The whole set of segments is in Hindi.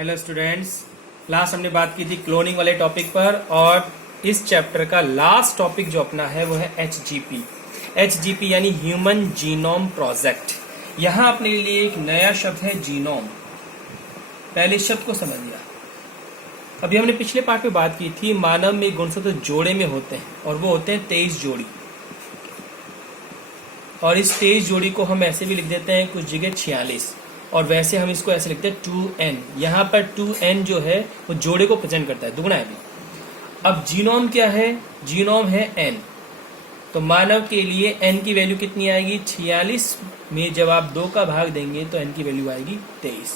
हेलो स्टूडेंट्स, लास्ट हमने बात की थी क्लोनिंग वाले टॉपिक पर और इस चैप्टर का लास्ट टॉपिक जो अपना है वो है एचजीपी यानी ह्यूमन जीनोम प्रोजेक्ट। यहाँ अपने लिए एक नया शब्द है जीनोम। पहले इस शब्द को समझ लिया। अभी हमने पिछले पार्ट में बात की थी मानव में गुणसूत्र जोड़े में होते हैं और वो होते हैं 23 जोड़ी। और इस 23 जोड़ी को हम ऐसे भी लिख देते हैं कुछ जगह 46 और वैसे हम इसको ऐसे लिखते हैं 2n। यहाँ पर 2n जो है वो जोड़े को प्रेजेंट करता है, दुगना है भी। अब जीनोम क्या है? जीनोम है n। तो मानव के लिए n की वैल्यू कितनी आएगी? 46 में जब आप 2 का भाग देंगे तो n की वैल्यू आएगी 23।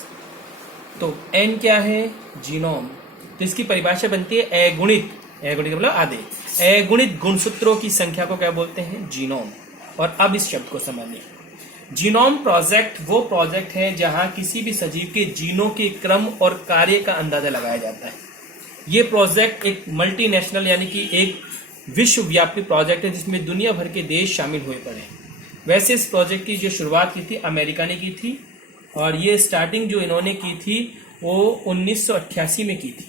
तो n क्या है? जीनोम। तो इसकी परिभाषा बनती है अगुणित मतलब आधे अगुणित गुणसूत्रों की संख्या को क्या बोलते हैं? जीनोम। और अब इस शब्द को समझिए। जीनोम प्रोजेक्ट वो प्रोजेक्ट है जहां किसी भी सजीव के जीनों के क्रम और कार्य का अंदाजा लगाया जाता है। ये प्रोजेक्ट एक मल्टीनेशनल यानी कि एक विश्वव्यापी प्रोजेक्ट है जिसमें दुनिया भर के देश शामिल हुए पड़े। वैसे इस प्रोजेक्ट की जो शुरुआत की थी अमेरिका ने की थी और ये स्टार्टिंग जो इन्होंने की थी वो 1988 में की थी,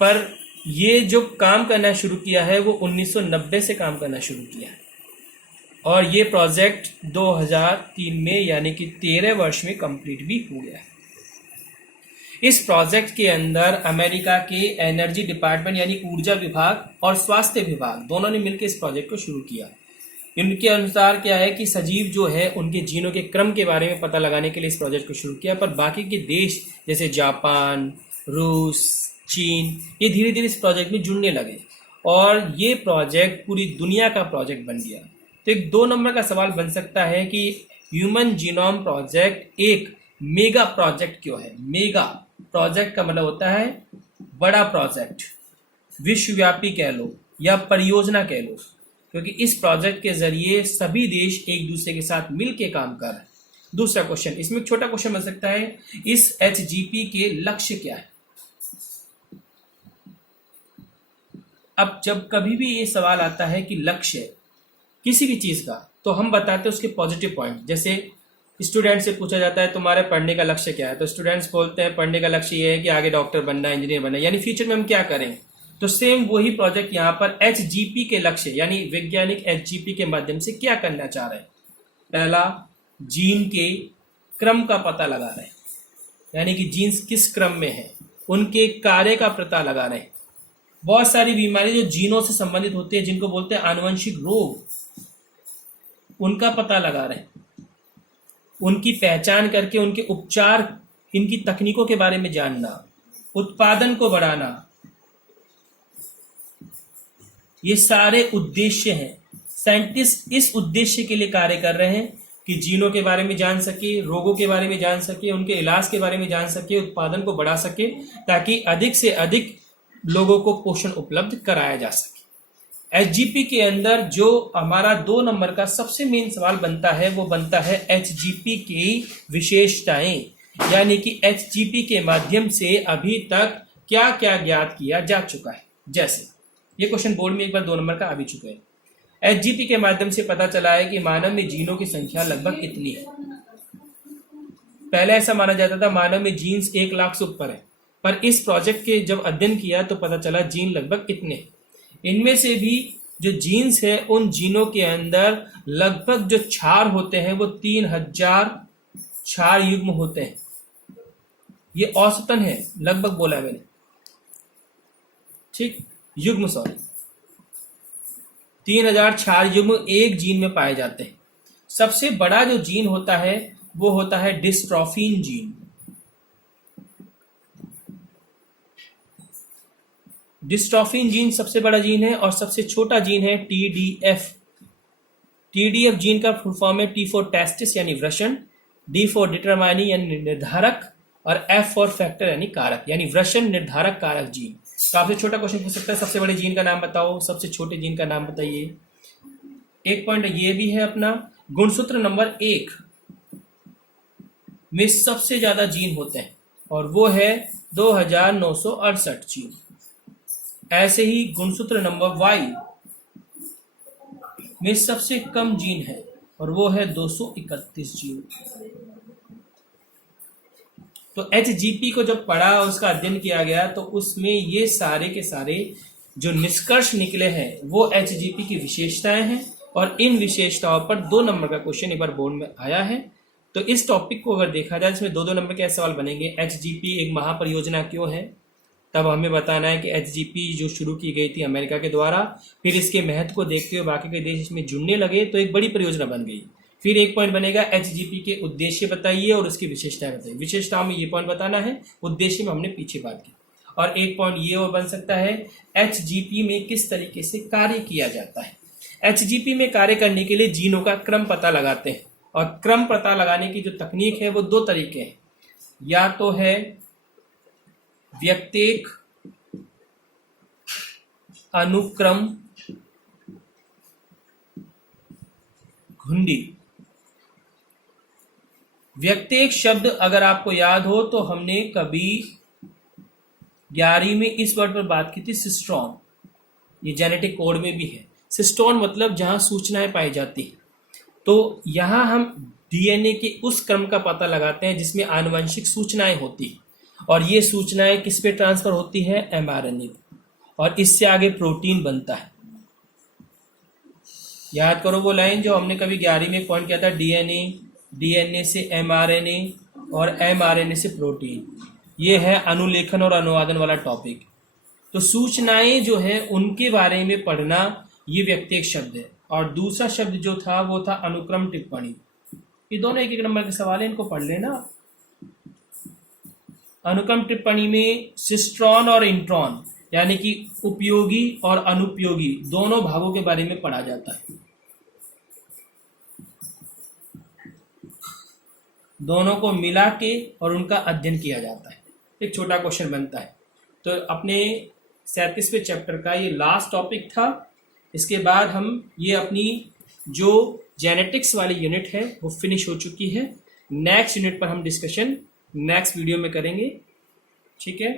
पर ये जो काम करना शुरू किया है वो 1990 से काम करना शुरू किया है। और ये प्रोजेक्ट 2003 में यानी कि 13 वर्ष में कंप्लीट भी हो गया है। इस प्रोजेक्ट के अंदर अमेरिका के एनर्जी डिपार्टमेंट यानी ऊर्जा विभाग और स्वास्थ्य विभाग दोनों ने मिलकर इस प्रोजेक्ट को शुरू किया। इनके अनुसार क्या है कि सजीव जो है उनके जीनों के क्रम के बारे में पता लगाने के लिए इस प्रोजेक्ट को शुरू किया, पर बाकी के देश जैसे जापान, रूस, चीन ये धीरे धीरे इस प्रोजेक्ट में जुड़ने लगे और ये प्रोजेक्ट पूरी दुनिया का प्रोजेक्ट बन गया। तो एक 2 नंबर का सवाल बन सकता है कि ह्यूमन जीनोम प्रोजेक्ट एक मेगा प्रोजेक्ट क्यों है? मेगा प्रोजेक्ट का मतलब होता है बड़ा प्रोजेक्ट, विश्वव्यापी कह लो या परियोजना कह लो, क्योंकि इस प्रोजेक्ट के जरिए सभी देश एक दूसरे के साथ मिलकर काम कर रहे हैं। दूसरा क्वेश्चन, इसमें एक छोटा क्वेश्चन बन सकता है, इस एचजीपी के लक्ष्य क्या है? अब जब कभी भी ये सवाल आता है कि लक्ष्य किसी भी चीज का, तो हम बताते हैं उसके पॉजिटिव पॉइंट। जैसे स्टूडेंट से पूछा जाता है तुम्हारे पढ़ने का लक्ष्य क्या है, तो स्टूडेंट्स बोलते हैं पढ़ने का लक्ष्य ये है कि आगे डॉक्टर बनना है, इंजीनियर बनना है, यानी फ्यूचर में हम क्या करें। तो सेम वही प्रोजेक्ट यहाँ पर एचजीपी के लक्ष्य यानी वैज्ञानिक एचजीपी के माध्यम से क्या करना चाह रहे हैं? पहला, जीन के क्रम का पता लगा रहे हैं, यानी कि जीन्स किस क्रम में है, उनके कार्य का पता लगा रहे हैं। बहुत सारी बीमारी जो जीनों से संबंधित होती है जिनको बोलते हैं आनुवंशिक रोग, उनका पता लगा रहे हैं, उनकी पहचान करके उनके उपचार, इनकी तकनीकों के बारे में जानना, उत्पादन को बढ़ाना, ये सारे उद्देश्य हैं। साइंटिस्ट इस उद्देश्य के लिए कार्य कर रहे हैं कि जीनों के बारे में जान सके, रोगों के बारे में जान सके, उनके इलाज के बारे में जान सके, उत्पादन को बढ़ा सके, ताकि अधिक से अधिक लोगों को पोषण उपलब्ध कराया जा सके। एचजीपी के अंदर जो हमारा 2 नंबर का सबसे मेन सवाल बनता है वो बनता है एचजीपी की विशेषताएं, यानी कि एचजीपी के माध्यम से अभी तक क्या क्या ज्ञात किया जा चुका है। जैसे ये क्वेश्चन बोर्ड में एक बार 2 नंबर का आ भी चुका है। एचजीपी के माध्यम से पता चला है कि मानव में जीनों की संख्या लगभग कितनी है। पहले ऐसा माना जाता था मानव में जीन्स 1 लाख से ऊपर है, पर इस प्रोजेक्ट के जब अध्ययन किया तो पता चला जीन लगभग इतने। इनमें से भी जो जीन्स है उन जीनों के अंदर लगभग जो क्षार होते हैं वो 3000 क्षार युग्म होते हैं। ये औसतन है, लगभग बोला है मैंने, ठीक, युग्म, सॉरी, 3000 क्षार युग्म एक जीन में पाए जाते हैं। सबसे बड़ा जो जीन होता है वो होता है डिस्ट्रोफिन जीन। डिस्ट्रोफिन जीन सबसे बड़ा जीन है और सबसे छोटा जीन है टीडीएफ। टीडीएफ जीन का फुल फॉर्म है टी फॉर टेस्टिस यानी वृषण, डी फॉर डिटरमाइनिंग यानी निर्धारक और एफ फॉर फैक्टर यानी कारक, यानी वृषण निर्धारक कारक जीन। तो आपसे छोटा क्वेश्चन पूछ सकता है सबसे बड़े जीन का नाम बताओ, सबसे छोटे जीन का नाम बताइए। एक पॉइंट ये भी है अपना, गुणसूत्र नंबर 1 में सबसे ज्यादा जीन होते हैं और वो है 2968 जीन। ऐसे ही गुणसूत्र नंबर Y में सबसे कम जीन है और वो है 231 जीन। तो HGP को जब पढ़ा और उसका अध्ययन किया गया तो उसमें ये सारे के सारे जो निष्कर्ष निकले हैं वो HGP की विशेषताएं हैं, और इन विशेषताओं पर 2 नंबर का क्वेश्चन एक बार बोर्ड में आया है। तो इस टॉपिक को अगर देखा जाए इसमें 2 नंबर के सवाल बनेंगे। HGP एक महापरियोजना क्यों है, तब हमें बताना है कि HGP जो शुरू की गई थी अमेरिका के द्वारा, फिर इसके महत्व को देखते हुए बाकी के देश इसमें जुड़ने लगे तो एक बड़ी परियोजना बन गई। फिर एक पॉइंट बनेगा HGP के उद्देश्य बताइए और उसकी विशेषताएं बताइए। विशेषताओं में ये पॉइंट बताना है, उद्देश्य में हमने पीछे बात की। और एक पॉइंट ये और बन सकता है HGP में किस तरीके से कार्य किया जाता है। HGP में कार्य करने के लिए जीनों का क्रम पता लगाते हैं, और क्रम पता लगाने की जो तकनीक है वो 2 तरीके हैं, या तो है व्यक्तेक अनुक्रम घुंडी। व्यक्तेक शब्द अगर आपको याद हो तो हमने कभी 11वीं में इस वर्ड पर बात की थी, सिस्ट्रॉन। ये जेनेटिक कोड में भी है। सिस्टोन मतलब जहां सूचनाएं पाई जाती है। तो यहां हम डीएनए के उस क्रम का पता लगाते हैं जिसमें आनुवंशिक सूचनाएं होती है, और ये सूचनाएं किस पे ट्रांसफर होती है, एमआरएनए, और इससे आगे प्रोटीन बनता है। याद करो वो लाइन जो हमने कभी 11वीं में पॉइंट किया था, डीएनए, डीएनए से एमआरएनए और एमआरएनए से प्रोटीन। ये है अनुलेखन और अनुवादन वाला टॉपिक। तो सूचनाएं जो है उनके बारे में पढ़ना, ये व्यक्तिगत शब्द है। और दूसरा शब्द जो था वो था अनुक्रम टिप्पणी। ये दोनों एक नंबर के सवाल है, इनको पढ़ लेना। अनुक्रम टिप्पणी में सिस्ट्रॉन और इंट्रॉन यानी कि उपयोगी और अनुपयोगी दोनों भागों के बारे में पढ़ा जाता है। दोनों को मिला के और उनका अध्ययन किया जाता है। एक छोटा क्वेश्चन बनता है। तो अपने 37वें चैप्टर का ये लास्ट टॉपिक था। इसके बाद हम ये अपनी जो जेनेटिक्स वाली यूनिट है वो फिनिश हो चुकी है। नेक्स्ट यूनिट पर हम डिस्कशन नेक्स्ट वीडियो में करेंगे। ठीक है।